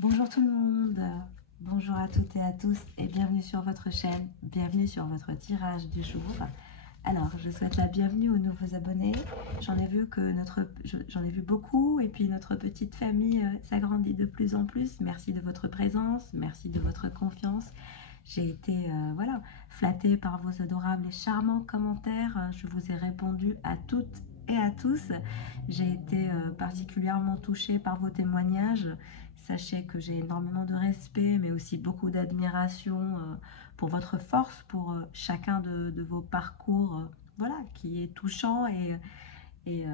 Bonjour tout le monde, bonjour à toutes et à tous et bienvenue sur votre chaîne, bienvenue sur votre tirage du jour. Alors, je souhaite la bienvenue aux nouveaux abonnés. J'en ai vu beaucoup et puis notre petite famille s'agrandit de plus en plus. Merci de votre présence, merci de votre confiance. J'ai été voilà, flattée par vos adorables et charmants commentaires. Je vous ai répondu à toutes et à tous. J'ai été particulièrement touchée par vos témoignages. Sachez que j'ai énormément de respect, mais aussi beaucoup d'admiration pour votre force, pour chacun de vos parcours, voilà, qui est touchant et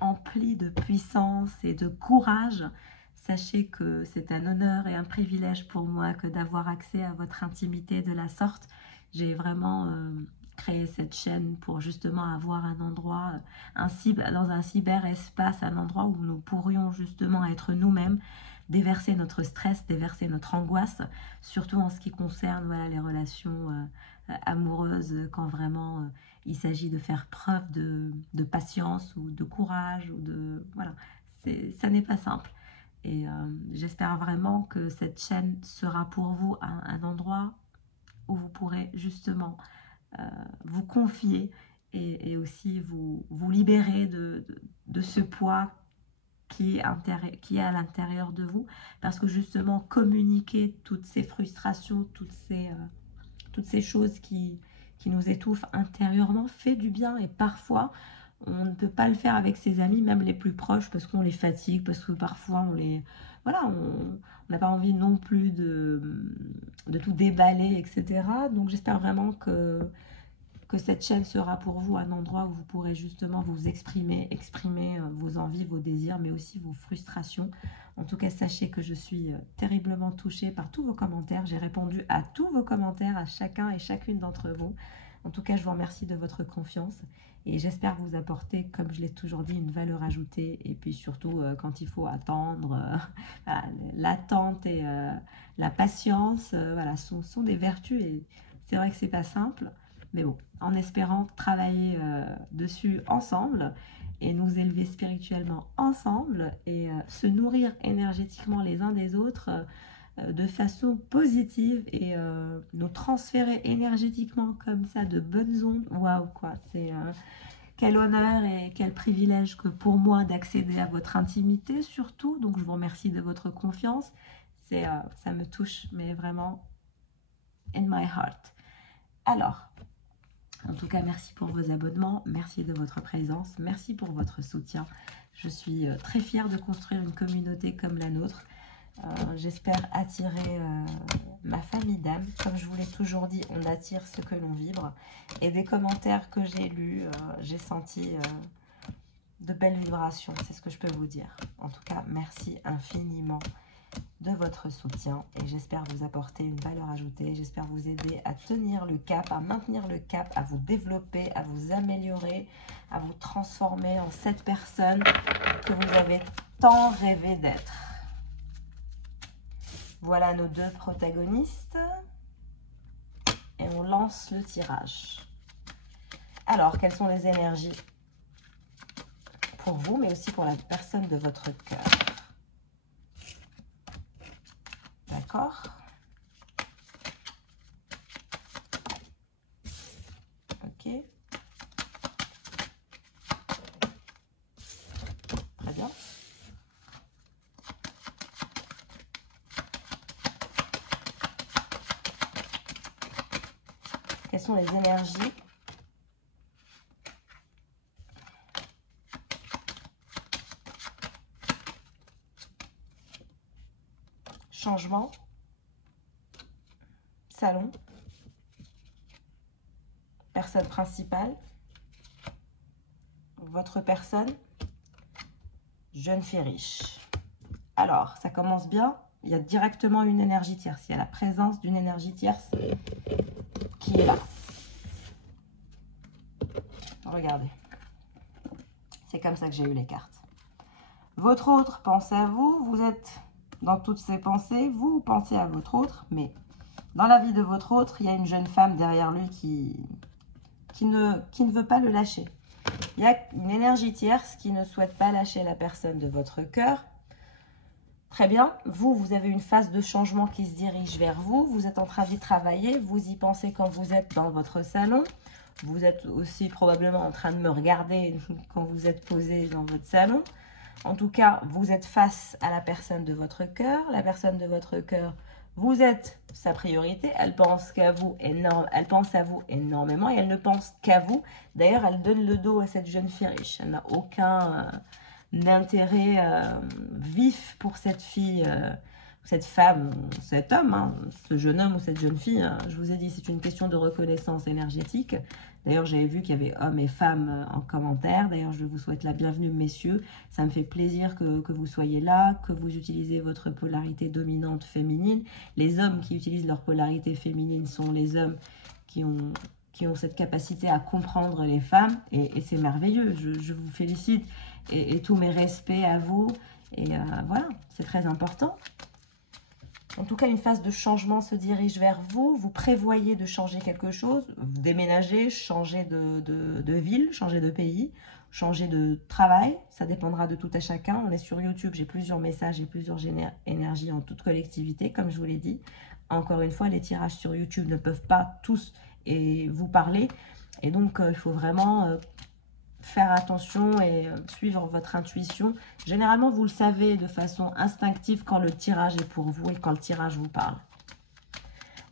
empli de puissance et de courage. Sachez que c'est un honneur et un privilège pour moi que d'avoir accès à votre intimité de la sorte. J'ai vraiment créé cette chaîne pour justement avoir un endroit, dans un cyberespace, un endroit où nous pourrions justement être nous-mêmes, déverser notre stress, déverser notre angoisse, surtout en ce qui concerne voilà, les relations amoureuses, quand vraiment il s'agit de faire preuve de patience ou de courage, ou de voilà, ça n'est pas simple. Et j'espère vraiment que cette chaîne sera pour vous un endroit où vous pourrez justement vous confier et aussi vous libérer de ce poids qui est à l'intérieur de vous, parce que justement communiquer toutes ces frustrations, toutes ces choses qui nous étouffent intérieurement fait du bien. Et parfois on ne peut pas le faire avec ses amis, même les plus proches, parce qu'on les fatigue, parce que parfois on les... Voilà, on n'a pas envie non plus de tout déballer, etc. Donc j'espère vraiment que cette chaîne sera pour vous un endroit où vous pourrez justement vous exprimer vos envies, vos désirs, mais aussi vos frustrations. En tout cas, sachez que je suis terriblement touchée par tous vos commentaires. J'ai répondu à tous vos commentaires, à chacun et chacune d'entre vous. En tout cas, je vous remercie de votre confiance et j'espère vous apporter, comme je l'ai toujours dit, une valeur ajoutée. Et puis surtout, quand il faut attendre, voilà, l'attente et la patience, voilà, sont des vertus. Et c'est vrai que c'est pas simple, mais bon, en espérant travailler dessus ensemble et nous élever spirituellement ensemble et se nourrir énergétiquement les uns des autres de façon positive et nous transférer énergétiquement comme ça de bonnes ondes. Waouh, quoi, c'est quel honneur et quel privilège que pour moi d'accéder à votre intimité surtout. Donc je vous remercie de votre confiance. Ça me touche, mais vraiment in my heart. Alors, en tout cas, merci pour vos abonnements, merci de votre présence, merci pour votre soutien. Je suis très fière de construire une communauté comme la nôtre. J'espère attirer ma famille d'âmes. Comme je vous l'ai toujours dit, on attire ce que l'on vibre. Et des commentaires que j'ai lus, j'ai senti de belles vibrations, c'est ce que je peux vous dire. En tout cas, merci infiniment de votre soutien et j'espère vous apporter une valeur ajoutée, j'espère vous aider à tenir le cap, à maintenir le cap, à vous développer, à vous améliorer, à vous transformer en cette personne que vous avez tant rêvé d'être. Voilà nos deux protagonistes et on lance le tirage. Alors, quelles sont les énergies pour vous, mais aussi pour la personne de votre cœur? D'accord. Ok. Très bien. Quelles sont les énergies changement, salon, personne principale, votre personne, jeune fille riche. Alors, ça commence bien. Il y a directement une énergie tierce. Il y a la présence d'une énergie tierce qui est là. Regardez. C'est comme ça que j'ai eu les cartes. Votre autre pense à vous. Vous êtes dans toutes ses pensées. Vous pensez à votre autre. Mais dans la vie de votre autre, il y a une jeune femme derrière lui qui ne veut pas le lâcher. Il y a une énergie tierce qui ne souhaite pas lâcher la personne de votre cœur. Très bien. Vous avez une phase de changement qui se dirige vers vous. Vous êtes en train d'y travailler. Vous y pensez quand vous êtes dans votre salon. Vous êtes aussi probablement en train de me regarder quand vous êtes posé dans votre salon. En tout cas, vous êtes face à la personne de votre cœur. La personne de votre cœur, vous êtes sa priorité. Elle pense qu'à vous elle pense à vous énormément et elle ne pense qu'à vous. D'ailleurs, elle donne le dos à cette jeune fille riche. Elle n'a aucun intérêt vif pour cette fille, cette femme, cet homme, hein, ce jeune homme ou cette jeune fille. Hein. Je vous ai dit, c'est une question de reconnaissance énergétique. D'ailleurs, j'avais vu qu'il y avait hommes et femmes en commentaire. D'ailleurs, je vous souhaite la bienvenue, messieurs. Ça me fait plaisir que vous soyez là, que vous utilisez votre polarité dominante féminine. Les hommes qui utilisent leur polarité féminine sont les hommes qui ont cette capacité à comprendre les femmes. Et c'est merveilleux. Je vous félicite et tous mes respects à vous. Et voilà, c'est très important. En tout cas, une phase de changement se dirige vers vous. Vous prévoyez de changer quelque chose, déménager, changer de ville, changer de pays, changer de travail. Ça dépendra de tout à chacun. On est sur YouTube, j'ai plusieurs messages et plusieurs énergies en toute collectivité, comme je vous l'ai dit. Encore une fois, les tirages sur YouTube ne peuvent pas tous vous parler. Et donc, il faut vraiment faire attention et suivre votre intuition. Généralement, vous le savez de façon instinctive quand le tirage est pour vous et quand le tirage vous parle.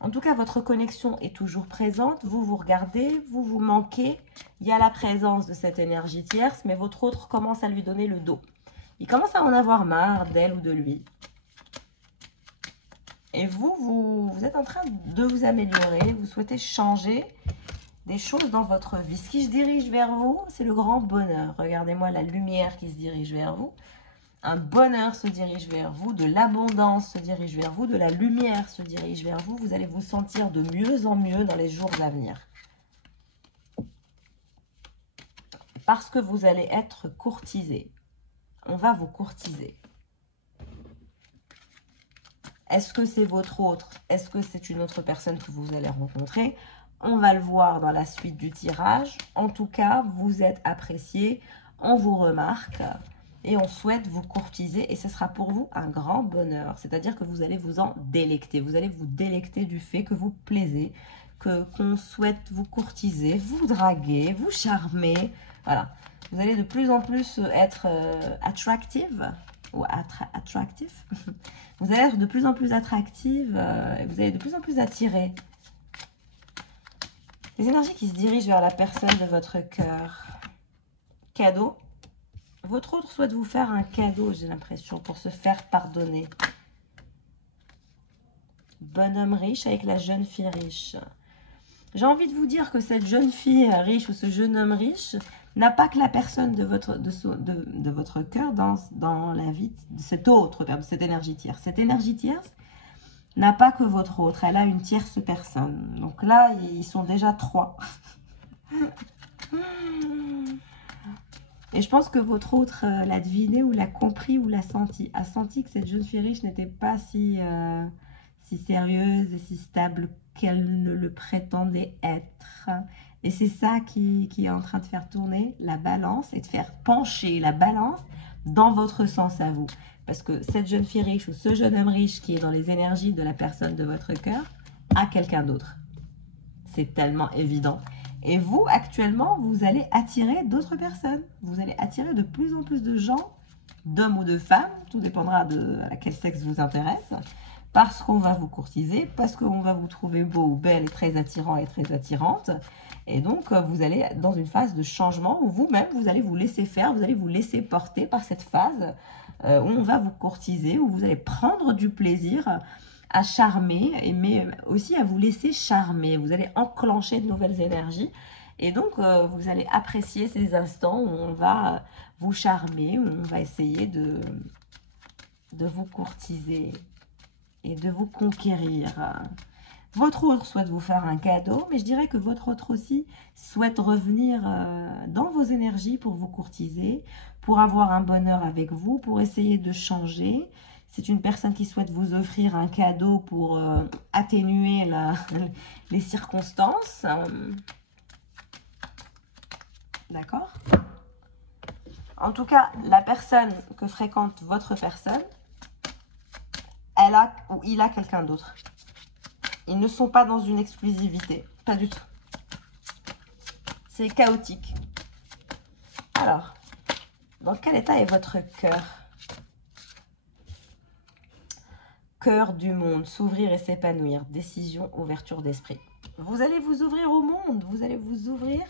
En tout cas, votre connexion est toujours présente. Vous vous regardez, vous vous manquez. Il y a la présence de cette énergie tierce, mais votre autre commence à lui donner le dos. Il commence à en avoir marre d'elle ou de lui. Et vous êtes en train de vous améliorer, vous souhaitez changer des choses dans votre vie. Ce qui se dirige vers vous, c'est le grand bonheur. Regardez-moi la lumière qui se dirige vers vous. Un bonheur se dirige vers vous, de l'abondance se dirige vers vous, de la lumière se dirige vers vous. Vous allez vous sentir de mieux en mieux dans les jours à venir. Parce que vous allez être courtisé. On va vous courtiser. Est-ce que c'est votre autre? Est-ce que c'est une autre personne que vous allez rencontrer? On va le voir dans la suite du tirage. En tout cas, vous êtes apprécié, on vous remarque et on souhaite vous courtiser. Et ce sera pour vous un grand bonheur. C'est-à-dire que vous allez vous en délecter. Vous allez vous délecter du fait que vous plaisez, qu'on souhaite vous courtiser, vous draguer, vous charmer. Voilà. Vous allez de plus en plus être attractive ou attractif. Vous allez être de plus en plus attractive et vous allez de plus en plus attirer. Les énergies qui se dirigent vers la personne de votre cœur. Cadeau. Votre autre souhaite vous faire un cadeau, j'ai l'impression, pour se faire pardonner. Bonhomme riche avec la jeune fille riche. J'ai envie de vous dire que cette jeune fille riche ou ce jeune homme riche n'a pas que la personne de votre cœur dans la vie de cette autre, de cette énergie tierce. Cette énergie tierce n'a pas que votre autre, elle a une tierce personne. Donc là, ils sont déjà 3. Et je pense que votre autre l'a deviné ou l'a compris ou l'a senti. A senti que cette jeune fille riche n'était pas si sérieuse et si stable qu'elle ne le prétendait être. Et c'est ça qui est en train de faire tourner la balance et de faire pencher la balance dans votre sens à vous. Parce que cette jeune fille riche ou ce jeune homme riche qui est dans les énergies de la personne de votre cœur a quelqu'un d'autre. C'est tellement évident. Et vous, actuellement, vous allez attirer d'autres personnes. Vous allez attirer de plus en plus de gens, d'hommes ou de femmes, tout dépendra de à quel sexe vous intéresse, parce qu'on va vous courtiser, parce qu'on va vous trouver beau ou belle, très attirant et très attirante. Et donc, vous allez dans une phase de changement où vous-même, vous allez vous laisser faire, vous allez vous laisser porter par cette phase où on va vous courtiser, où vous allez prendre du plaisir à charmer, mais aussi à vous laisser charmer. Vous allez enclencher de nouvelles énergies. Et donc, vous allez apprécier ces instants où on va vous charmer, où on va essayer de vous courtiser et de vous conquérir. Votre autre souhaite vous faire un cadeau, mais je dirais que votre autre aussi souhaite revenir dans vos énergies pour vous courtiser, pour avoir un bonheur avec vous, pour essayer de changer. C'est une personne qui souhaite vous offrir un cadeau pour atténuer les circonstances. D'accord? En tout cas, la personne que fréquente votre personne elle a ou il a quelqu'un d'autre. Ils ne sont pas dans une exclusivité, pas du tout. C'est chaotique. Alors, dans quel état est votre cœur? Cœur du monde, s'ouvrir et s'épanouir, décision, ouverture d'esprit. Vous allez vous ouvrir au monde, vous allez vous ouvrir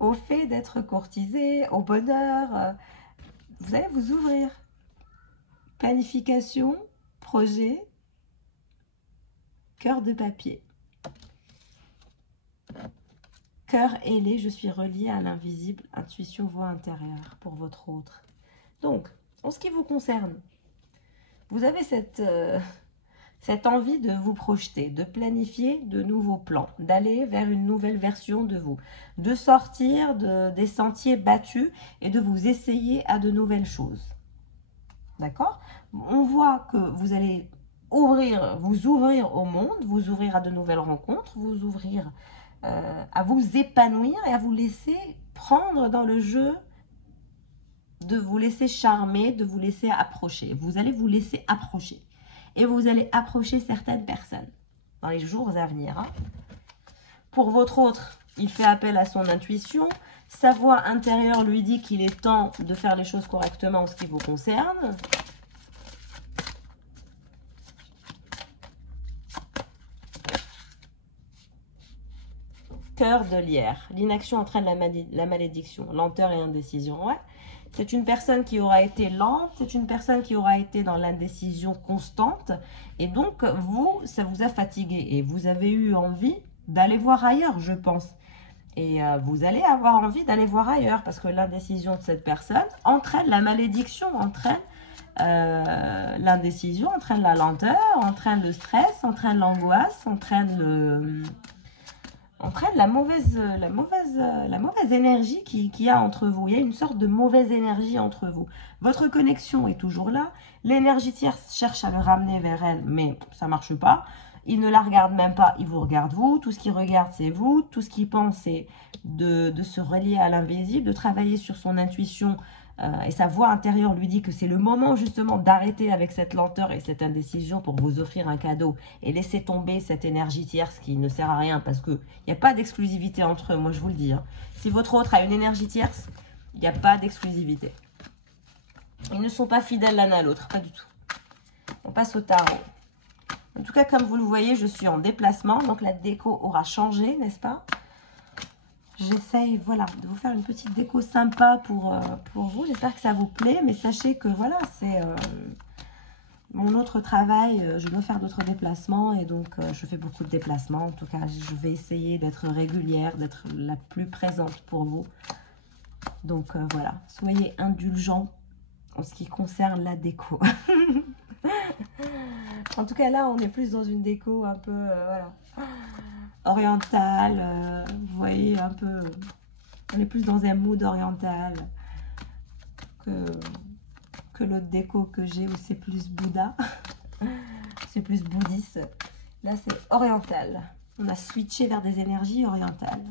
au fait d'être courtisé, au bonheur. Vous allez vous ouvrir. Planification, projet, cœur de papier. Cœur ailé, je suis relié à l'invisible, intuition, voix intérieure pour votre autre. Donc, en ce qui vous concerne, vous avez cette envie de vous projeter, de planifier de nouveaux plans, d'aller vers une nouvelle version de vous, de sortir des sentiers battus et de vous essayer à de nouvelles choses. D'accord? On voit que vous allez vous ouvrir au monde, vous ouvrir à de nouvelles rencontres, vous ouvrir à vous épanouir et à vous laisser prendre dans le jeu, de vous laisser charmer, de vous laisser approcher. Vous allez vous laisser approcher. Et vous allez approcher certaines personnes dans les jours à venir. Hein. Pour votre autre, il fait appel à son intuition. Sa voix intérieure lui dit qu'il est temps de faire les choses correctement en ce qui vous concerne. Cœur de lierre. L'inaction entraîne la malédiction, lenteur et indécision. Ouais. C'est une personne qui aura été lente, c'est une personne qui aura été dans l'indécision constante. Et donc, vous, ça vous a fatigué. Et vous avez eu envie d'aller voir ailleurs, je pense. Et vous allez avoir envie d'aller voir ailleurs. Parce que l'indécision de cette personne entraîne la malédiction, entraîne l'indécision, entraîne la lenteur, entraîne le stress, entraîne l'angoisse, entraîne la mauvaise énergie qu'il y a entre vous. Il y a une sorte de mauvaise énergie entre vous. Votre connexion est toujours là. L'énergie tierce cherche à le ramener vers elle, mais ça ne marche pas. Il ne la regarde même pas, il vous regarde vous. Tout ce qu'il regarde, c'est vous. Tout ce qu'il pense, c'est de se relier à l'invisible, de travailler sur son intuition. Et sa voix intérieure lui dit que c'est le moment justement d'arrêter avec cette lenteur et cette indécision pour vous offrir un cadeau et laisser tomber cette énergie tierce qui ne sert à rien parce qu'il n'y a pas d'exclusivité entre eux, moi je vous le dis. Hein. Si votre autre a une énergie tierce, il n'y a pas d'exclusivité. Ils ne sont pas fidèles l'un à l'autre, pas du tout. On passe au tarot. En tout cas, comme vous le voyez, je suis en déplacement, donc la déco aura changé, n'est-ce pas ? J'essaye, voilà, de vous faire une petite déco sympa pour vous. J'espère que ça vous plaît, mais sachez que, voilà, c'est mon autre travail. Je dois faire d'autres déplacements et donc je fais beaucoup de déplacements. En tout cas, je vais essayer d'être régulière, d'être la plus présente pour vous. Donc, voilà, soyez indulgents en ce qui concerne la déco. En tout cas, là, on est plus dans une déco un peu, voilà, orientale, vous voyez, un peu, on est plus dans un mood oriental que l'autre déco que j'ai où c'est plus Bouddha, c'est plus bouddhiste. Là, c'est oriental. On a switché vers des énergies orientales.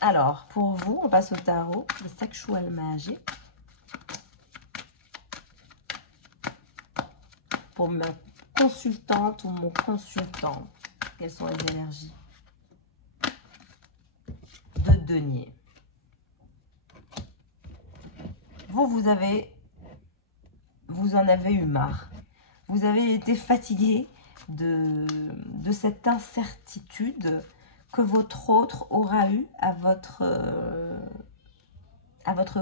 Alors, pour vous, on passe au tarot, le Sexual Magic. Pour ma consultante ou mon consultant, quelles sont les énergies de denier? Vous en avez eu marre. Vous avez été fatigué de cette incertitude que votre autre aura eu à votre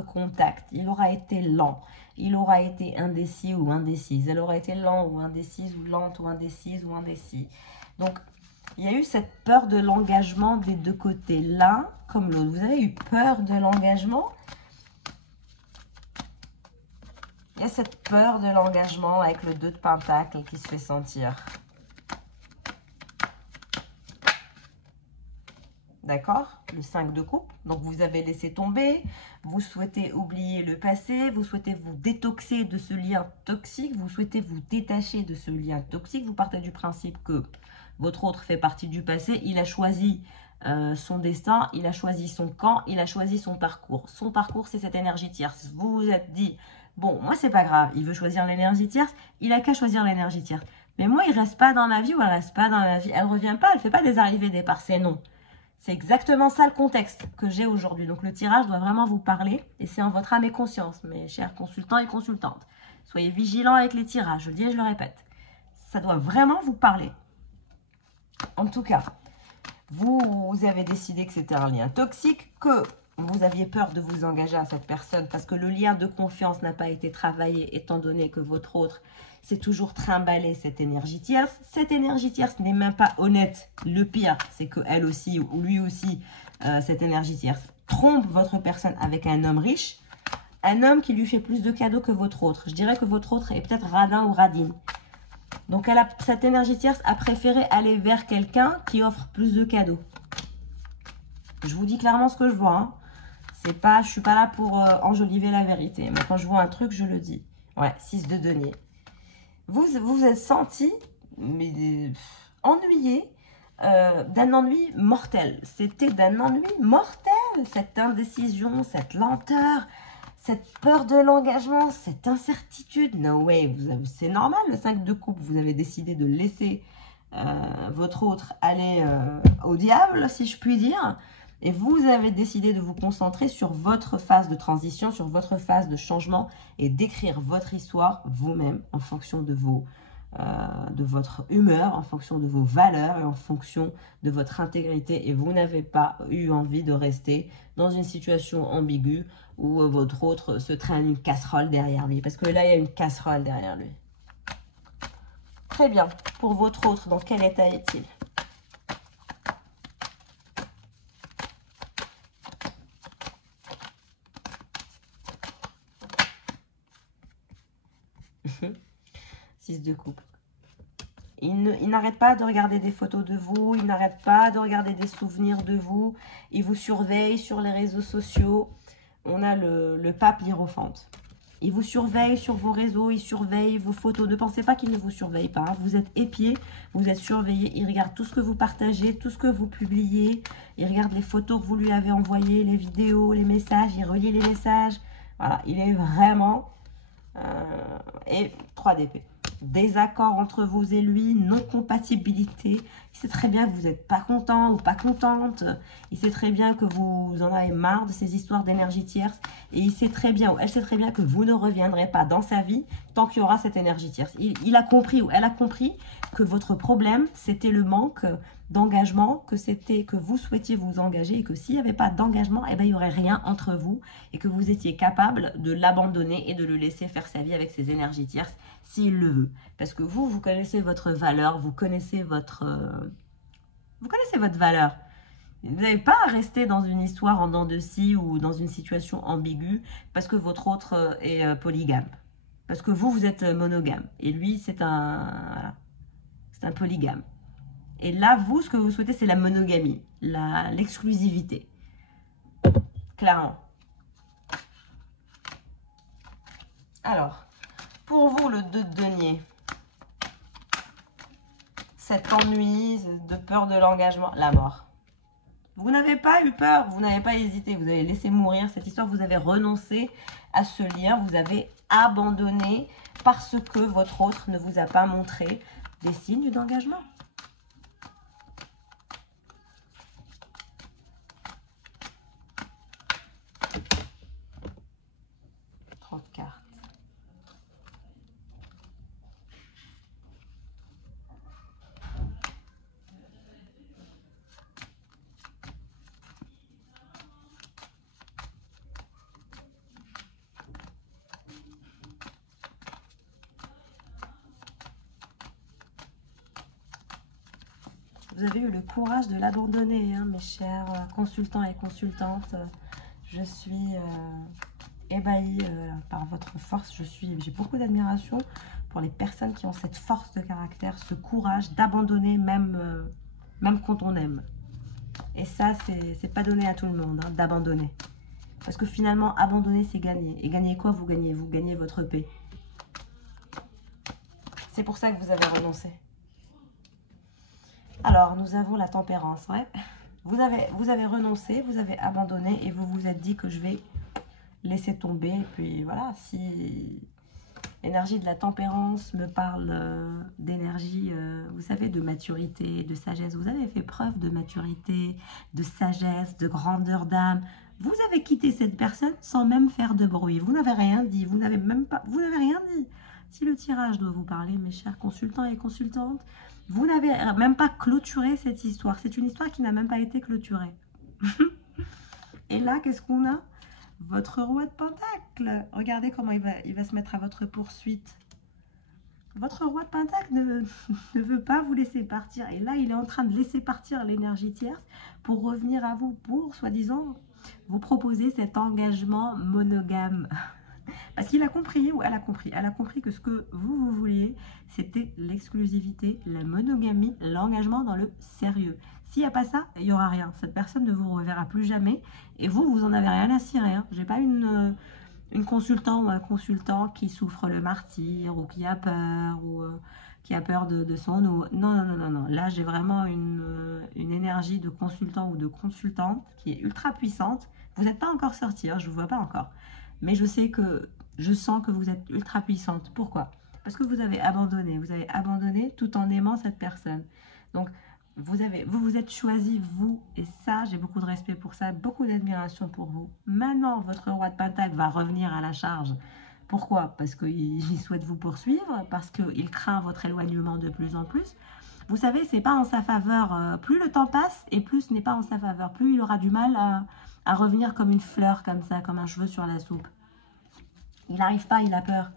contact. Il aura été lent, il aura été indécis ou indécise, elle aura été lent ou indécise ou lente ou indécise ou indécis. Donc, il y a eu cette peur de l'engagement des deux côtés, l'un comme l'autre. Vous avez eu peur de l'engagement. Il y a cette peur de l'engagement avec le 2 de Pentacle qui se fait sentir. D'accord? Le 5 de coupe. Donc, vous avez laissé tomber. Vous souhaitez oublier le passé. Vous souhaitez vous détoxer de ce lien toxique. Vous souhaitez vous détacher de ce lien toxique. Vous partez du principe que votre autre fait partie du passé. Il a choisi son destin. Il a choisi son camp. Il a choisi son parcours. Son parcours, c'est cette énergie tierce. Vous vous êtes dit, Bon, moi, c'est pas grave. Il veut choisir l'énergie tierce. Il a qu'à choisir l'énergie tierce. Mais moi, il reste pas dans ma vie ou elle reste pas dans ma vie. Elle revient pas, elle fait pas des arrivées, des départs. C'est non. C'est exactement ça le contexte que j'ai aujourd'hui. Donc, le tirage doit vraiment vous parler. Et c'est en votre âme et conscience, mes chers consultants et consultantes. Soyez vigilants avec les tirages. Je le dis et je le répète. Ça doit vraiment vous parler. En tout cas, vous avez décidé que c'était un lien toxique, que vous aviez peur de vous engager à cette personne parce que le lien de confiance n'a pas été travaillé étant donné que votre autre s'est toujours trimballé cette énergie tierce. Cette énergie tierce n'est même pas honnête. Le pire, c'est qu'elle aussi, ou lui aussi, cette énergie tierce, trompe votre personne avec un homme riche, un homme qui lui fait plus de cadeaux que votre autre. Je dirais que votre autre est peut-être radin ou radine. Donc cette énergie tierce a préféré aller vers quelqu'un qui offre plus de cadeaux. Je vous dis clairement ce que je vois. Hein. Je ne suis pas là pour enjoliver la vérité. Mais quand je vois un truc, je le dis. Ouais, 6 de denier. Vous vous êtes senti ennuyé d'un ennui mortel. C'était d'un ennui mortel. Cette indécision, cette lenteur, cette peur de l'engagement, cette incertitude. No way, c'est normal, le 5 de coupe. Vous avez décidé de laisser votre autre aller au diable, si je puis dire. Et vous avez décidé de vous concentrer sur votre phase de transition, sur votre phase de changement et d'écrire votre histoire vous-même en fonction de votre humeur, en fonction de vos valeurs et en fonction de votre intégrité. Et vous n'avez pas eu envie de rester dans une situation ambiguë où votre autre se traîne une casserole derrière lui. Parce que là, il y a une casserole derrière lui. Très bien. Pour votre autre, dans quel état est-il ? Six de coupe. Il n'arrête pas de regarder des photos de vous, il n'arrête pas de regarder des souvenirs de vous. Il vous surveille sur les réseaux sociaux. On a le pape hiérophante. Il vous surveille sur vos réseaux, il surveille vos photos. Ne pensez pas qu'il ne vous surveille pas. Hein. Vous êtes épié, vous êtes surveillé. Il regarde tout ce que vous partagez, tout ce que vous publiez. Il regarde les photos que vous lui avez envoyées, les vidéos, les messages. Il relit les messages. Voilà, il est vraiment... et 3 d'épée. Désaccord entre vous et lui, non-compatibilité. Il sait très bien que vous n'êtes pas content ou pas contente. Il sait très bien que vous en avez marre de ces histoires d'énergie tierce. Et il sait très bien, ou elle sait très bien que vous ne reviendrez pas dans sa vie tant qu'il y aura cette énergie tierce. Il a compris, ou elle a compris que votre problème, c'était le manque d'engagement, que vous souhaitiez vous engager et que s'il n'y avait pas d'engagement, eh ben, il n'y aurait rien entre vous et que vous étiez capable de l'abandonner et de le laisser faire sa vie avec ses énergies tierces s'il le veut. Parce que vous connaissez votre valeur, vous connaissez votre valeur. Vous n'avez pas à rester dans une histoire en dents de scie ou dans une situation ambiguë parce que votre autre est polygame. Parce que vous êtes monogame. Et lui, c'est un polygame. Et là, vous, ce que vous souhaitez, c'est la monogamie, l'exclusivité. Clairement. Alors, pour vous, le 2 de denier, cet ennui, de peur de l'engagement, la mort. Vous n'avez pas eu peur, vous n'avez pas hésité, vous avez laissé mourir cette histoire, vous avez renoncé à ce lien, vous avez abandonné parce que votre autre ne vous a pas montré des signes d'engagement. 30 cartes. Vous avez eu le courage de l'abandonner, hein, mes chers consultants et consultantes. Je suis ébahie par votre force. J'ai beaucoup d'admiration pour les personnes qui ont cette force de caractère, ce courage d'abandonner même quand on aime. Et ça, c'est pas donné à tout le monde, hein, d'abandonner. Parce que finalement, abandonner, c'est gagner. Et gagner quoi? Vous gagnez votre paix. C'est pour ça que vous avez renoncé. Alors, nous avons la tempérance, ouais. Vous avez renoncé, vous avez abandonné et vous vous êtes dit que je vais laisser tomber. Et puis voilà, si l'énergie de la tempérance me parle d'énergie, vous savez, de maturité, de sagesse. Vous avez fait preuve de maturité, de sagesse, de grandeur d'âme. Vous avez quitté cette personne sans même faire de bruit. Vous n'avez rien dit, vous n'avez rien dit. Si le tirage doit vous parler, mes chers consultants et consultantes, vous n'avez même pas clôturé cette histoire. C'est une histoire qui n'a même pas été clôturée. Et là, qu'est-ce qu'on a? Votre roi de pentacle. Regardez comment il va se mettre à votre poursuite. Votre roi de pentacle ne veut pas vous laisser partir. Et là, il est en train de laisser partir l'énergie tierce pour revenir à vous, pour, soi-disant, vous proposer cet engagement monogame. Parce qu'il a compris, ou elle a compris que ce que vous vouliez, c'était l'exclusivité, la monogamie, l'engagement dans le sérieux. S'il n'y a pas ça, il n'y aura rien. Cette personne ne vous reverra plus jamais. Et vous, vous en avez rien à cirer. Hein. Je n'ai pas une consultante ou un consultant qui souffre le martyre ou qui a peur ou qui a peur de son eau. Non, non, non, non, non. Là, j'ai vraiment une énergie de consultant ou de consultante qui est ultra puissante. Vous n'êtes pas encore sorti, hein, je ne vous vois pas encore. Mais je sais que, je sens que vous êtes ultra puissante. Pourquoi? Parce que vous avez abandonné tout en aimant cette personne. Donc, vous êtes choisi, vous, et ça, j'ai beaucoup de respect pour ça, beaucoup d'admiration pour vous. Maintenant, votre roi de pentacle va revenir à la charge. Pourquoi? Parce qu'il souhaite vous poursuivre, parce qu'il craint votre éloignement de plus en plus. Vous savez, c'est pas en sa faveur. Plus le temps passe, et plus ce n'est pas en sa faveur. Plus il aura du mal à revenir comme une fleur, comme ça, comme un cheveu sur la soupe. Il n'arrive pas, il a peur.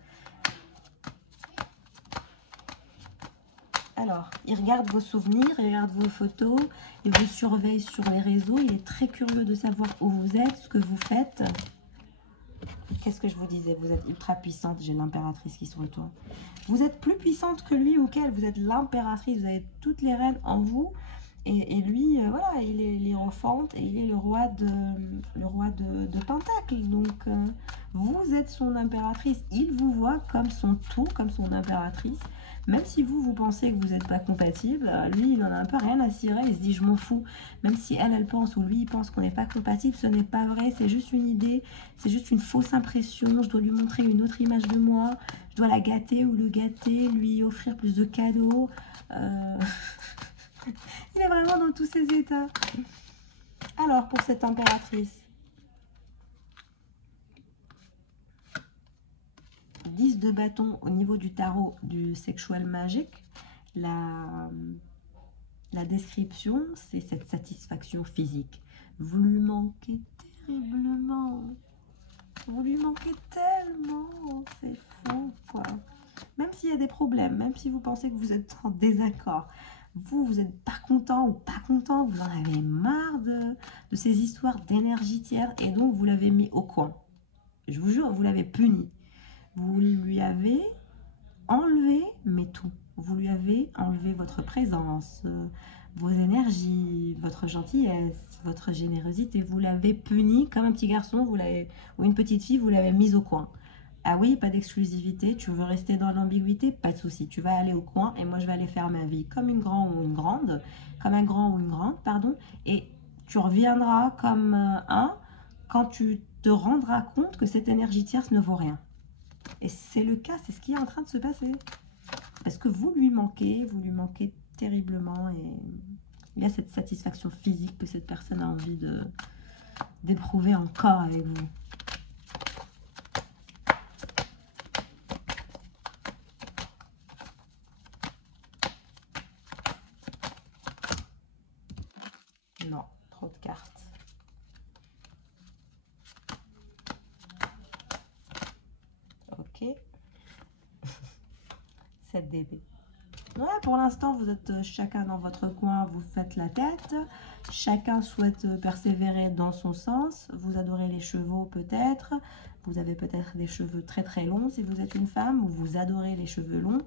Alors, il regarde vos souvenirs, il regarde vos photos, il vous surveille sur les réseaux. Il est très curieux de savoir où vous êtes, ce que vous faites. Qu'est-ce que je vous disais? Vous êtes ultra puissante. J'ai l'impératrice qui se retourne. Vous êtes plus puissante que lui ou qu'elle. Vous êtes l'impératrice. Vous avez toutes les reines en vous. Et lui, voilà, il est l'hiérophante et il est le roi de Pentacle. Donc, vous êtes son impératrice. Il vous voit comme son tout, comme son impératrice. Même si vous pensez que vous n'êtes pas compatible, lui, il en a un peu rien à cirer. Il se dit, je m'en fous. Même si elle pense ou lui, il pense qu'on n'est pas compatible, ce n'est pas vrai. C'est juste une idée. C'est juste une fausse impression. Je dois lui montrer une autre image de moi. Je dois la gâter ou le gâter, lui offrir plus de cadeaux. Il est vraiment dans tous ses états. Alors, pour cette impératrice, 10 de bâton au niveau du tarot du sexuel magique. La description, c'est cette satisfaction physique. Vous lui manquez terriblement. Vous lui manquez tellement. C'est fou, quoi. Même s'il y a des problèmes, même si vous pensez que vous êtes en désaccord, vous n'êtes pas content ou pas content, vous en avez marre de ces histoires d'énergie tiers et donc vous l'avez mis au coin. Je vous jure, vous l'avez puni. Vous lui avez enlevé, mais tout. Vous lui avez enlevé votre présence, vos énergies, votre gentillesse, votre générosité. Vous l'avez puni comme un petit garçon ou une petite fille, vous l'avez mise au coin. Ah oui, pas d'exclusivité, tu veux rester dans l'ambiguïté, pas de souci. Tu vas aller au coin et moi je vais aller faire ma vie comme une grande ou une grande, comme un grand ou une grande, pardon. Et tu reviendras comme un quand tu te rendras compte que cette énergie tierce ne vaut rien. Et c'est le cas, c'est ce qui est en train de se passer. Parce que vous lui manquez terriblement et il y a cette satisfaction physique que cette personne a envie d'éprouver encore avec vous. Non, trop de cartes. Ok. 7 d'épée. Ouais, pour l'instant, vous êtes chacun dans votre coin, vous faites la tête. Chacun souhaite persévérer dans son sens. Vous adorez les chevaux peut-être. Vous avez peut-être des cheveux très très longs si vous êtes une femme ou vous adorez les cheveux longs.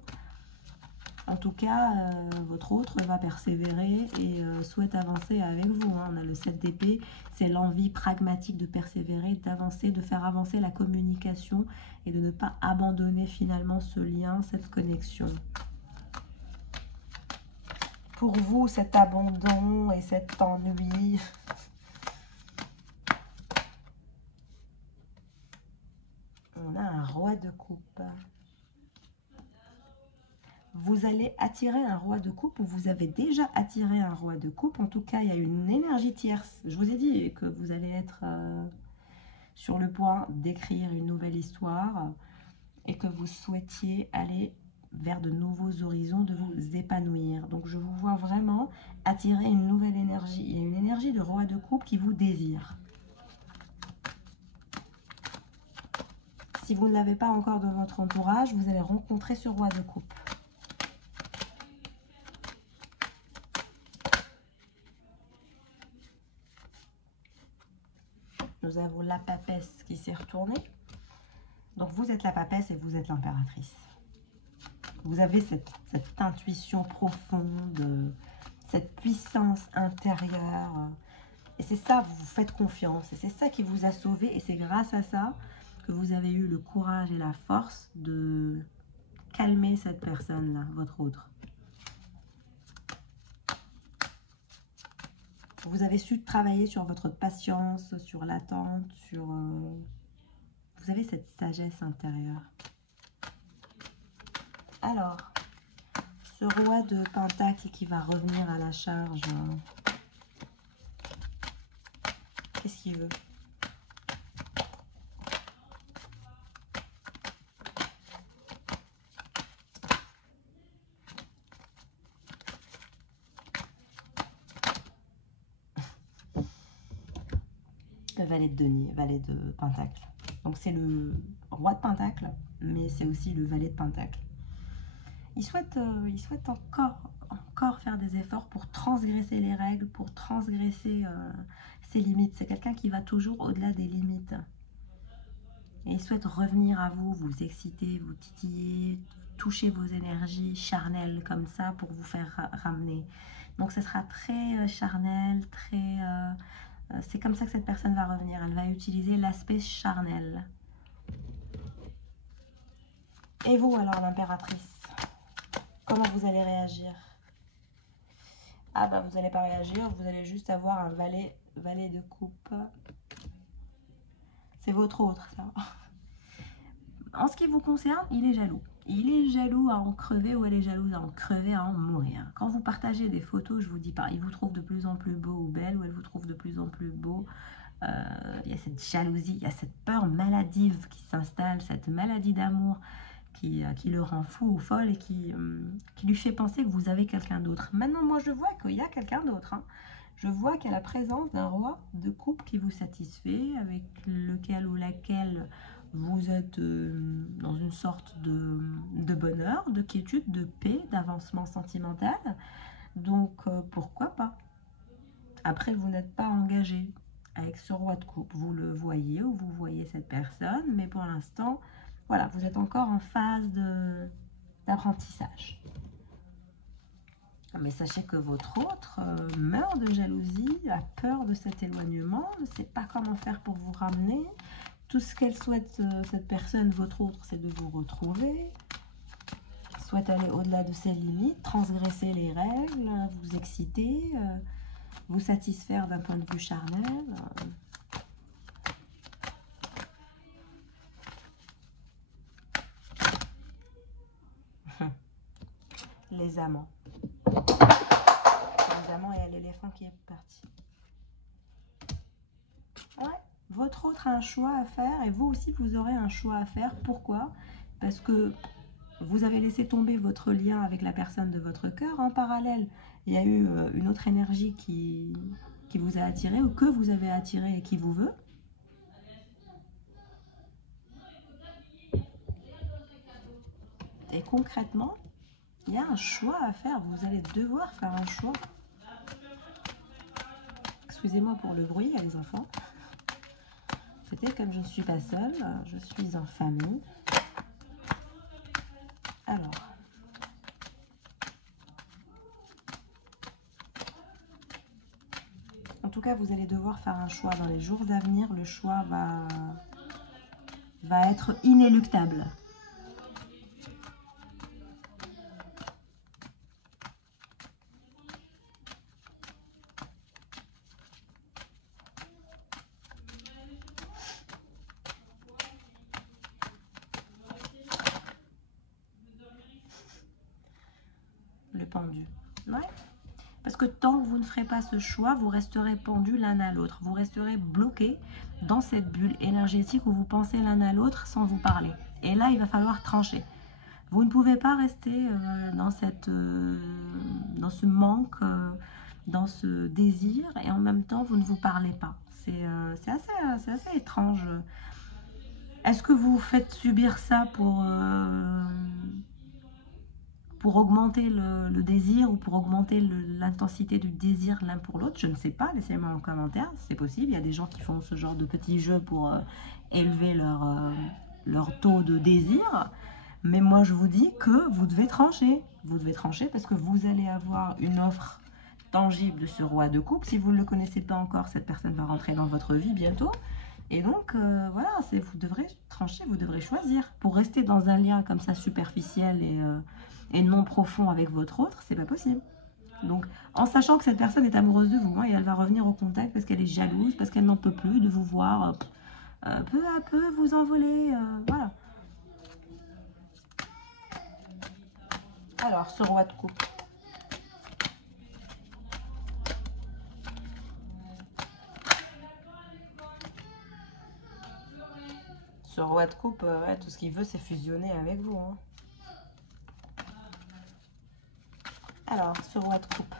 En tout cas, votre autre va persévérer et souhaite avancer avec vous. Hein. On a le 7 d'épée, c'est l'envie pragmatique de persévérer, d'avancer, de faire avancer la communication et de ne pas abandonner finalement ce lien, cette connexion. Pour vous, cet abandon et cet ennui, roi de coupe. Vous allez attirer un roi de coupe ou vous avez déjà attiré un roi de coupe. En tout cas, il y a une énergie tierce. Je vous ai dit que vous allez être sur le point d'écrire une nouvelle histoire et que vous souhaitiez aller vers de nouveaux horizons, de vous épanouir. Donc, je vous vois vraiment attirer une nouvelle énergie. Il y a une énergie de roi de coupe qui vous désire. Si vous ne l'avez pas encore dans votre entourage, vous allez rencontrer ce roi de coupe. Nous avons la papesse qui s'est retournée. Donc, vous êtes la papesse et vous êtes l'impératrice. Vous avez cette intuition profonde, cette puissance intérieure. Et c'est ça, vous vous faites confiance. Et c'est ça qui vous a sauvé. Et c'est grâce à ça que vous avez eu le courage et la force de calmer cette personne-là, votre autre. Vous avez su travailler sur votre patience, sur l'attente, sur... vous avez cette sagesse intérieure. Alors, ce roi de Pentacle qui va revenir à la charge, qu'est-ce qu'il veut? Le valet de denier, valet de Pentacle. Donc c'est le roi de Pentacle, mais c'est aussi le valet de Pentacle. Il souhaite encore faire des efforts pour transgresser les règles, pour transgresser ses limites. C'est quelqu'un qui va toujours au-delà des limites. Et il souhaite revenir à vous, vous exciter, vous titiller, toucher vos énergies charnelles comme ça pour vous faire ramener. Donc ce sera très charnel, très... c'est comme ça que cette personne va revenir. Elle va utiliser l'aspect charnel. Et vous alors, l'impératrice, comment vous allez réagir? Ah ben, vous n'allez pas réagir, vous allez juste avoir un valet de coupe. C'est votre autre, ça. En ce qui vous concerne, il est jaloux. Il est jaloux à en crever ou elle est jalouse à en crever, à en mourir. Quand vous partagez des photos, je vous dis pas, il vous trouve de plus en plus beau ou belle, ou elle vous trouve de plus en plus beau. Il y a cette jalousie, il y a cette peur maladive qui s'installe, cette maladie d'amour qui le rend fou ou folle et qui lui fait penser que vous avez quelqu'un d'autre. Maintenant, moi, je vois qu'il y a quelqu'un d'autre. Hein. Je vois qu'il y a la présence d'un roi de coupe qui vous satisfait, avec lequel ou laquelle vous êtes dans une sorte de bonheur, de quiétude, de paix, d'avancement sentimental. Donc, pourquoi pas? Après, vous n'êtes pas engagé avec ce roi de coupe. Vous le voyez ou vous voyez cette personne, mais pour l'instant, voilà, vous êtes encore en phase d'apprentissage. Mais sachez que votre autre meurt de jalousie, a peur de cet éloignement, ne sait pas comment faire pour vous ramener. Tout ce qu'elle souhaite, cette personne, votre autre, c'est de vous retrouver. Souhaite aller au-delà de ses limites, transgresser les règles, vous exciter, vous satisfaire d'un point de vue charnel. Les amants. Les amants et l'éléphant qui est parti. Ouais, votre autre a un choix à faire et vous aussi vous aurez un choix à faire. Pourquoi? Parce que vous avez laissé tomber votre lien avec la personne de votre cœur. En parallèle, il y a eu une autre énergie qui vous a attiré ou que vous avez attiré et qui vous veut. Et concrètement, il y a un choix à faire. Vous allez devoir faire un choix. Excusez-moi pour le bruit, les enfants. Peut-être comme je ne suis pas seule, je suis en famille. Alors, en tout cas, vous allez devoir faire un choix dans les jours à venir. Le choix va être inéluctable. pendu. Ouais. Parce que tant que vous ne ferez pas ce choix, vous resterez pendus l'un à l'autre. Vous resterez bloqués dans cette bulle énergétique où vous pensez l'un à l'autre sans vous parler. Et là, il va falloir trancher. Vous ne pouvez pas rester dans ce manque, dans ce désir, et en même temps, vous ne vous parlez pas. C'est assez étrange. Est-ce que vous faites subir ça pour augmenter le désir ou pour augmenter l'intensité du désir l'un pour l'autre? Je ne sais pas, laissez-moi en commentaire, c'est possible. Il y a des gens qui font ce genre de petits jeux pour élever leur taux de désir. Mais moi, je vous dis que vous devez trancher. Vous devez trancher parce que vous allez avoir une offre tangible de ce roi de coupe. Si vous ne le connaissez pas encore, cette personne va rentrer dans votre vie bientôt. Et donc, voilà, vous devrez trancher, vous devrez choisir. Pour rester dans un lien comme ça superficiel et non profond avec votre autre, c'est pas possible. Donc, en sachant que cette personne est amoureuse de vous, hein, et elle va revenir au contact parce qu'elle est jalouse, parce qu'elle n'en peut plus de vous voir peu à peu vous envoler. Voilà. Alors, ce roi de coupe. Ce roi de coupe, ouais, tout ce qu'il veut, c'est fusionner avec vous. Hein. Alors, ce roi de coupe.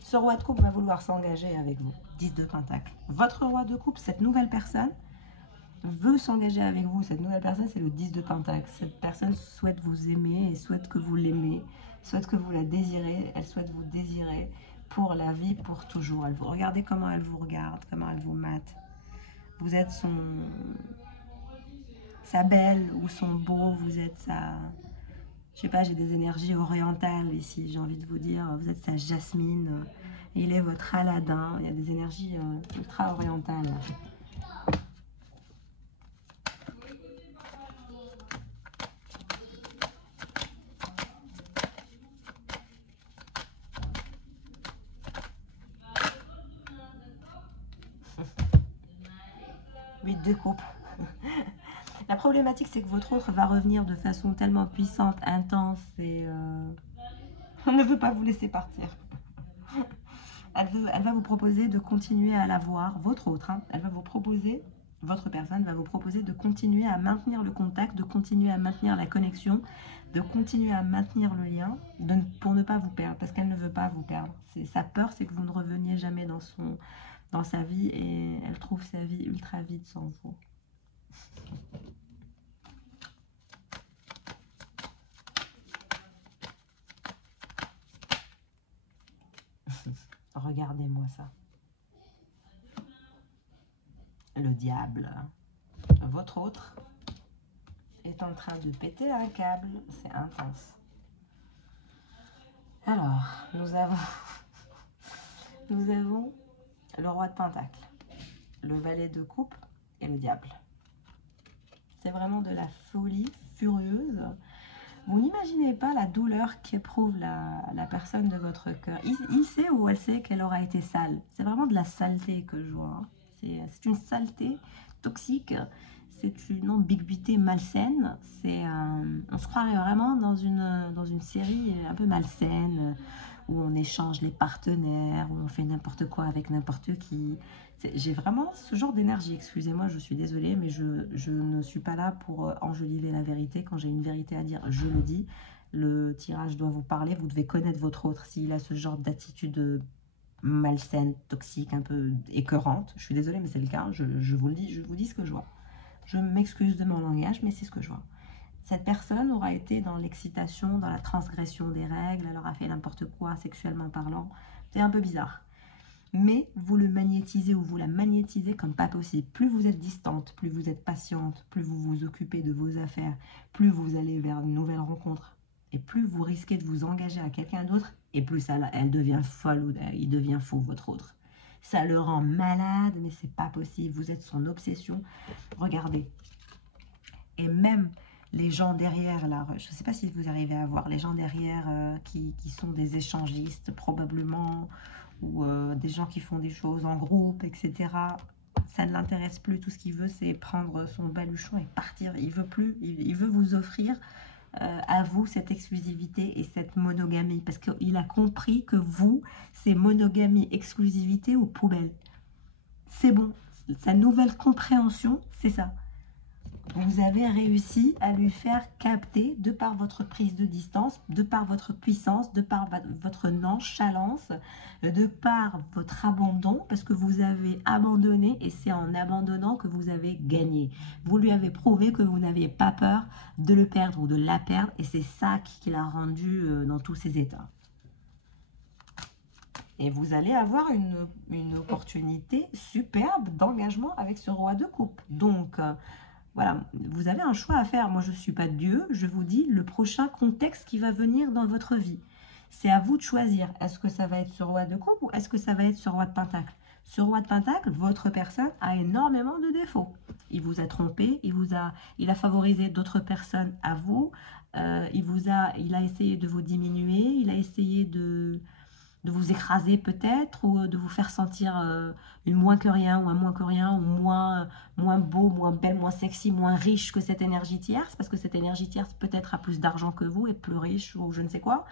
Ce roi de coupe va vouloir s'engager avec vous. 10 de pentacle. Votre roi de coupe, cette nouvelle personne, veut s'engager avec vous. Cette nouvelle personne, c'est le 10 de pentacle. Cette personne souhaite vous aimer et souhaite que vous l'aimez, souhaite que vous la désirez. Elle souhaite vous désirer pour la vie, pour toujours. Elle vous regardez comment elle vous regarde, comment elle vous mate. Vous êtes sa belle ou son beau, vous êtes sa... Je sais pas, j'ai des énergies orientales ici, j'ai envie de vous dire. Vous êtes sa Jasmine, il est votre Aladdin. Il y a des énergies ultra orientales. De coupe. La problématique, c'est que votre autre va revenir de façon tellement puissante, intense, et on ne veut pas vous laisser partir. Elle va vous proposer de continuer à la voir, votre autre. Hein, elle va vous proposer, votre personne va vous proposer de continuer à maintenir le contact, de continuer à maintenir la connexion, de continuer à maintenir le lien, pour ne pas vous perdre, parce qu'elle ne veut pas vous perdre. Sa peur, c'est que vous ne reveniez jamais dans sa vie, et elle trouve sa vie ultra vide sans vous. Regardez-moi ça. Le diable. Votre autre est en train de péter un câble. C'est intense. Alors, nous avons le roi de pentacle, le valet de coupe et le diable. C'est vraiment de la folie furieuse. Vous n'imaginez pas la douleur qu'éprouve la personne de votre cœur. Il sait ou elle sait qu'elle aura été sale. C'est vraiment de la saleté que je vois. Hein. C'est une saleté toxique. C'est une ambiguïté malsaine. On se croirait vraiment dans une série un peu malsaine, où on échange les partenaires, où on fait n'importe quoi avec n'importe qui. J'ai vraiment ce genre d'énergie. Excusez-moi, je suis désolée, mais je ne suis pas là pour enjoliver la vérité. Quand j'ai une vérité à dire, je le dis. Le tirage doit vous parler. Vous devez connaître votre autre s'il a ce genre d'attitude malsaine, toxique, un peu écœurante. Je suis désolée, mais c'est le cas. Je vous le dis, je vous dis ce que je vois. Je m'excuse de mon langage, mais c'est ce que je vois. Cette personne aura été dans l'excitation, dans la transgression des règles. Elle aura fait n'importe quoi sexuellement parlant. C'est un peu bizarre. Mais vous le magnétisez ou vous la magnétisez comme pas possible. Plus vous êtes distante, plus vous êtes patiente, plus vous vous occupez de vos affaires, plus vous allez vers une nouvelle rencontre, et plus vous risquez de vous engager à quelqu'un d'autre, et plus elle devient folle ou il devient fou, votre autre. Ça le rend malade, mais c'est pas possible. Vous êtes son obsession. Regardez. Et même les gens derrière, là, je ne sais pas si vous arrivez à voir, les gens derrière qui sont des échangistes probablement, ou des gens qui font des choses en groupe, etc. Ça ne l'intéresse plus. Tout ce qu'il veut, c'est prendre son baluchon et partir. Il veut plus. Il veut vous offrir à vous cette exclusivité et cette monogamie. Parce qu'il a compris que vous, c'est monogamie, exclusivité ou poubelle. C'est bon. Sa nouvelle compréhension, c'est ça. Vous avez réussi à lui faire capter, de par votre prise de distance, de par votre puissance, de par votre nonchalance, de par votre abandon, parce que vous avez abandonné et c'est en abandonnant que vous avez gagné. Vous lui avez prouvé que vous n'aviez pas peur de le perdre ou de la perdre et c'est ça qui l'a rendu dans tous ses états. Et vous allez avoir une opportunité superbe d'engagement avec ce roi de coupe. Donc, voilà, vous avez un choix à faire. Moi, je ne suis pas Dieu. Je vous dis le prochain contexte qui va venir dans votre vie. C'est à vous de choisir. Est-ce que ça va être ce roi de coupe ou est-ce que ça va être ce roi de pentacle? Ce roi de pentacle, votre personne a énormément de défauts. Il vous a trompé, il a favorisé d'autres personnes à vous. Il a essayé de vous diminuer, il a essayé de vous écraser peut-être, ou de vous faire sentir une moins que rien, ou un moins que rien, ou moins beau, moins belle, moins sexy, moins riche que cette énergie tierce, parce que cette énergie tierce peut-être a plus d'argent que vous, est plus riche, ou je ne sais quoi,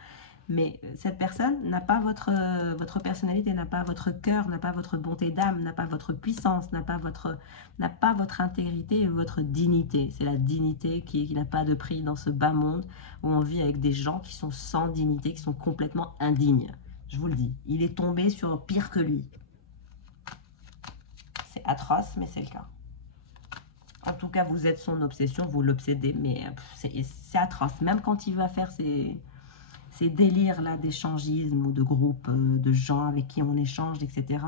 mais cette personne n'a pas votre personnalité, n'a pas votre cœur, n'a pas votre bonté d'âme, n'a pas votre puissance, n'a pas votre intégrité et votre dignité. C'est la dignité qui n'a pas de prix dans ce bas monde, où on vit avec des gens qui sont sans dignité, qui sont complètement indignes. Je vous le dis, il est tombé sur pire que lui. C'est atroce, mais c'est le cas. En tout cas, vous êtes son obsession, vous l'obsédez, mais c'est atroce. Même quand il va faire ces délires-là d'échangisme ou de groupe de gens avec qui on échange, etc.,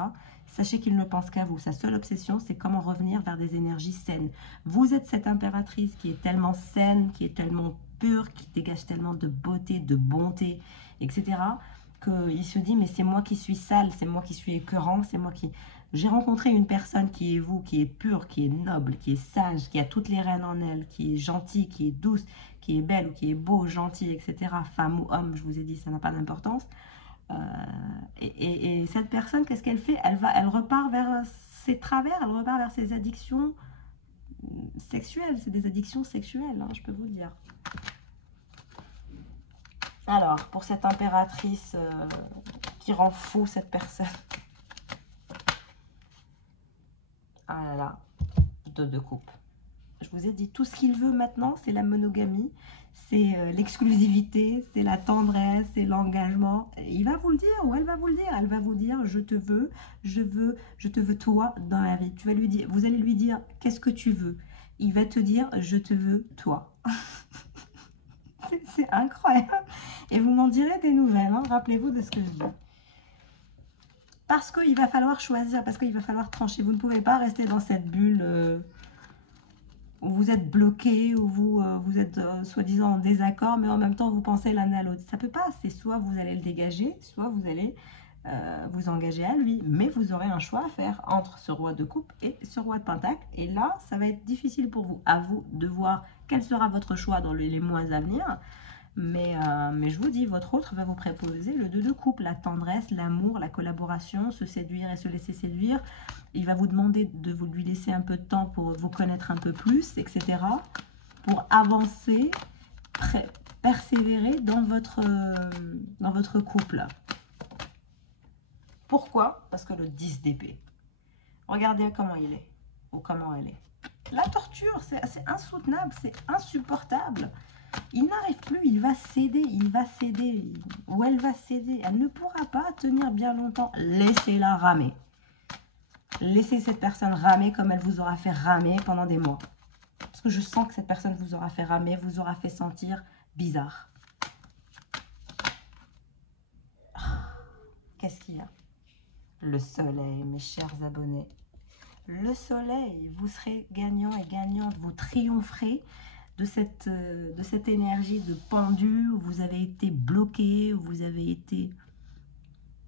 sachez qu'il ne pense qu'à vous. Sa seule obsession, c'est comment revenir vers des énergies saines. Vous êtes cette impératrice qui est tellement saine, qui est tellement pure, qui dégage tellement de beauté, de bonté, etc., qu'il se dit, mais c'est moi qui suis sale, c'est moi qui suis écœurant, c'est moi qui... J'ai rencontré une personne qui est vous, qui est pure, qui est noble, qui est sage, qui a toutes les rênes en elle, qui est gentille, qui est douce, qui est belle, ou qui est beau, gentil, etc. Femme ou homme, je vous ai dit, ça n'a pas d'importance. Et cette personne, qu'est-ce qu'elle fait? Elle repart vers ses travers, elle repart vers ses addictions sexuelles. C'est des addictions sexuelles, hein, je peux vous le dire. Alors, pour cette impératrice qui rend fou cette personne. Ah là là, de coupe. Je vous ai dit, tout ce qu'il veut maintenant, c'est la monogamie, c'est l'exclusivité, c'est la tendresse, c'est l'engagement. Il va vous le dire, ou elle va vous le dire. Elle va vous dire, je te veux, je te veux toi dans la vie. Tu vas lui dire, vous allez lui dire, qu'est-ce que tu veux? Il va te dire, je te veux toi. C'est incroyable. Et vous m'en direz des nouvelles, hein. Rappelez-vous de ce que je dis. Parce qu'il va falloir choisir, parce qu'il va falloir trancher. Vous ne pouvez pas rester dans cette bulle où vous êtes bloqué, où vous êtes soi-disant en désaccord, mais en même temps vous pensez l'un à l'autre. Ça ne peut pas. C'est soit vous allez le dégager, soit vous allez vous engager à lui. Mais vous aurez un choix à faire entre ce roi de coupe et ce roi de pentacle. Et là, ça va être difficile pour vous. À vous de voir quel sera votre choix dans les mois à venir. Mais je vous dis, votre autre va vous proposer le 2 de coupe, la tendresse, l'amour, la collaboration, se séduire et se laisser séduire. Il va vous demander de lui laisser un peu de temps pour vous connaître un peu plus, etc. Pour avancer, persévérer dans votre couple. Pourquoi? Parce que le 10 d'épée. Regardez comment il est, ou comment elle est. La torture, c'est insoutenable, c'est insupportable. Il n'arrive plus, il va céder, ou elle va céder. Elle ne pourra pas tenir bien longtemps. Laissez-la ramer. Laissez cette personne ramer comme elle vous aura fait ramer pendant des mois. Parce que je sens que cette personne vous aura fait ramer, vous aura fait sentir bizarre. Qu'est-ce qu'il y a? Le soleil, mes chers abonnés. Le soleil, vous serez gagnant et gagnante, vous triompherez de cette énergie de pendu où vous avez été bloqué, où vous avez été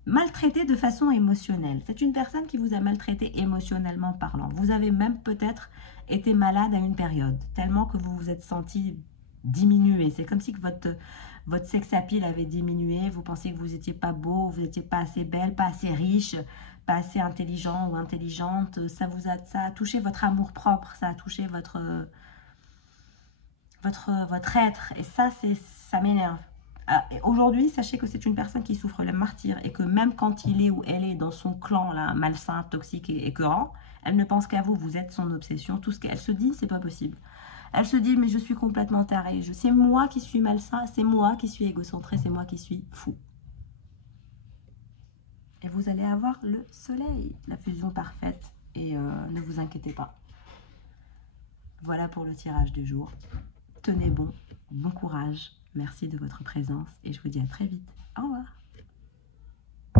maltraité de façon émotionnelle. C'est une personne qui vous a maltraité émotionnellement parlant. Vous avez même peut-être été malade à une période, tellement que vous vous êtes senti diminué. C'est comme si que votre sex appeal avait diminué, vous pensiez que vous n'étiez pas beau, vous n'étiez pas assez belle, pas assez riche, pas assez intelligent ou intelligente. Ça a touché votre amour propre, ça a touché votre votre être. Et ça, ça m'énerve. Aujourd'hui, sachez que c'est une personne qui souffre le martyre et que même quand il est ou elle est dans son clan là, malsain, toxique et écœurant, elle ne pense qu'à vous. Vous êtes son obsession. Tout ce qu'elle se dit, c'est pas possible. Elle se dit, mais je suis complètement tarée. C'est moi qui suis malsain, c'est moi qui suis égocentré, c'est moi qui suis fou. Et vous allez avoir le soleil, la fusion parfaite. Et ne vous inquiétez pas. Voilà pour le tirage du jour. Tenez bon, bon courage. Merci de votre présence et je vous dis à très vite. Au revoir.